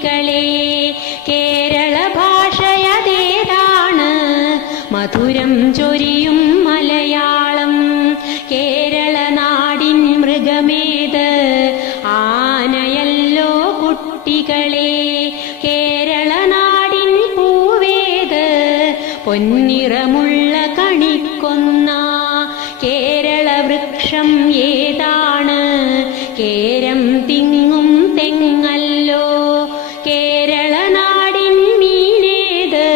കുട്ടികളെ. കേരള ഭാഷയതേതാണ് മധുരം ചൊരിയും മലയാളം. കേരള നാടിൻ മൃഗമേത് ആനയല്ലോ കുട്ടികളെ. കേരള നാടിൻ പൂവേത് പൊന്നിറമുള്ള കണിക്കൊന്ന. കേരള വൃക്ഷം ഏതാണ് കേരം തിങ്ങും തെങ്ങല്ലോ. കേരള നാടിൻ മീനേത്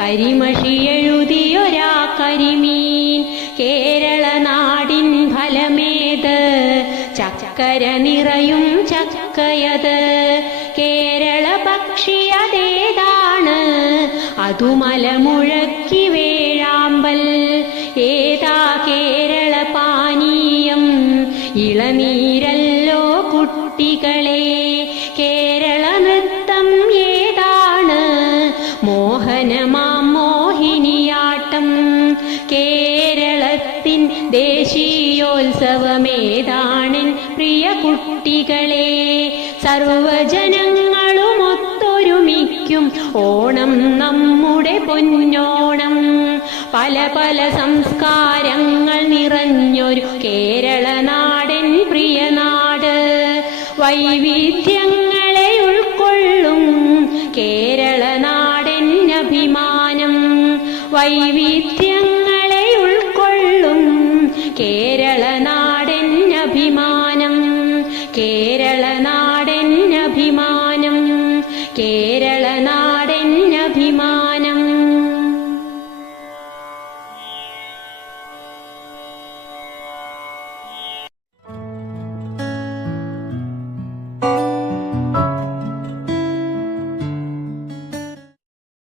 കരിമഷി എഴുതിയൊരാ കരിമീൻ. കേരള നാടിൻ ഫലമേത് ചക്കര നിറയും ചക്കയത്. കേരള പക്ഷിയതേതാണ് അതു മലമുഴക്കി വേഴാമ്പൽ. ഏതാ കേരള പാനീയം ഇളനീരല്ലോ കുട്ടികളെ. കേരള നൃത്തം ഏതാണ് മോഹനമാം മോഹിനിയാട്ടം. കേരളത്തിൻ ദേശീയോത്സവമേതാണെൻ പ്രിയ കുട്ടികളെ. സർവജനങ്ങളും ഒത്തൊരുമിക്കും ഓണം നമ്മുടെ പൊന്നോണം. പല പല സംസ്കാരങ്ങൾ നിറഞ്ഞൊരു കേരള നാടൻ പ്രിയ നാട്. വൈവിധ്യങ്ങളെ ഉൾക്കൊള്ളും കേരള നാടൻ അഭിമാനം. വൈവിധ്യ